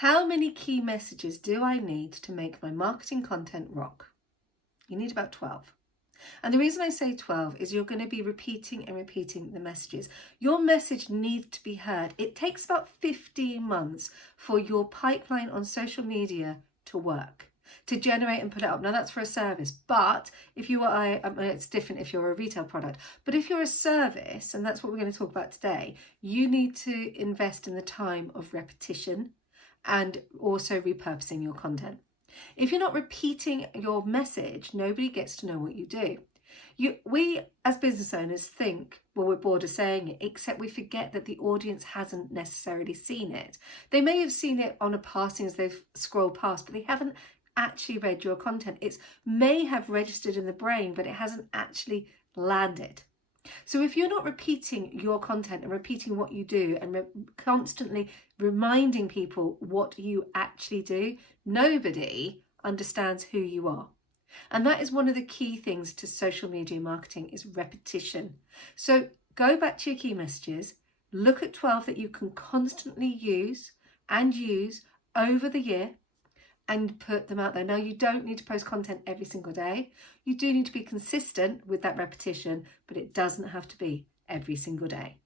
How many key messages do I need to make my marketing content rock? You need about 12. And the reason I say 12 is you're going to be repeating and repeating the messages. Your message needs to be heard. It takes about 15 months for your pipeline on social media to work, to generate and put it up. Now that's for a service, but if you are, it's different if you're a retail product, but if you're a service, and that's what we're going to talk about today, you need to invest in the time of repetition and also repurposing your content. If you're not repeating your message, nobody gets to know what you do. We as business owners think, well, we're bored of saying it, except we forget that the audience hasn't necessarily seen it. They may have seen it on a passing as they've scrolled past, but they haven't actually read your content. It may have registered in the brain, but it hasn't actually landed. So if you're not repeating your content and repeating what you do and constantly reminding people what you actually do, nobody understands who you are. And that is one of the key things to social media marketing is repetition. So go back to your key messages, look at 12 that you can constantly use over the year, and put them out there. Now, you don't need to post content every single day. You do need to be consistent with that repetition, but it doesn't have to be every single day.